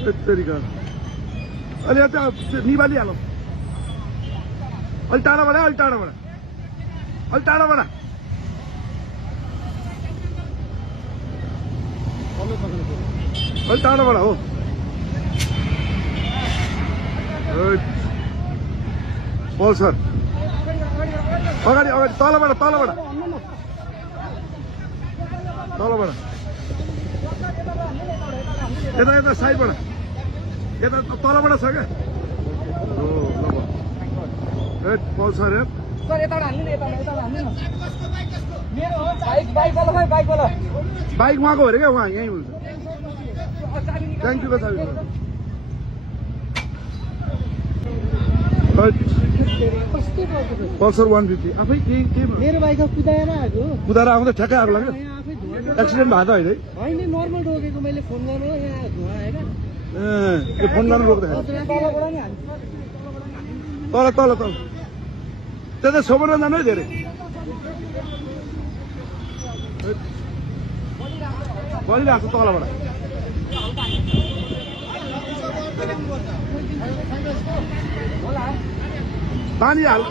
तरिका अलि निभाली हालौँ अलि टाढाबाट अलि टाढाबाट अलि टाढाबाट अलि टाढाबाट हो पल्सर अगाडि अगाडि तलबाट तलबाट तलबाट यता यता साइडबाट यता तलबाट छ क्या पल्सर बाइक उहाँको अरे क्या उहाँ यहीँ हुन्छ थ्याङ्क यू चाबी पल्सर 150 आफै के मेरो बाइक कुदाएर आएको कुदाएर आउँदा ठ्याक्कै आगो लाग्यो एक्सिडेन्ट भएको त होइन होइन नर्मल रोकेको मैले फोन गर्नु यहाँ धुवा होइन ए फोन गर्नु रोक्दाखेरि तल तल तल त्यता सोबरमा जानु है धेरै बलिरहेको छ तलबाट पानी हाल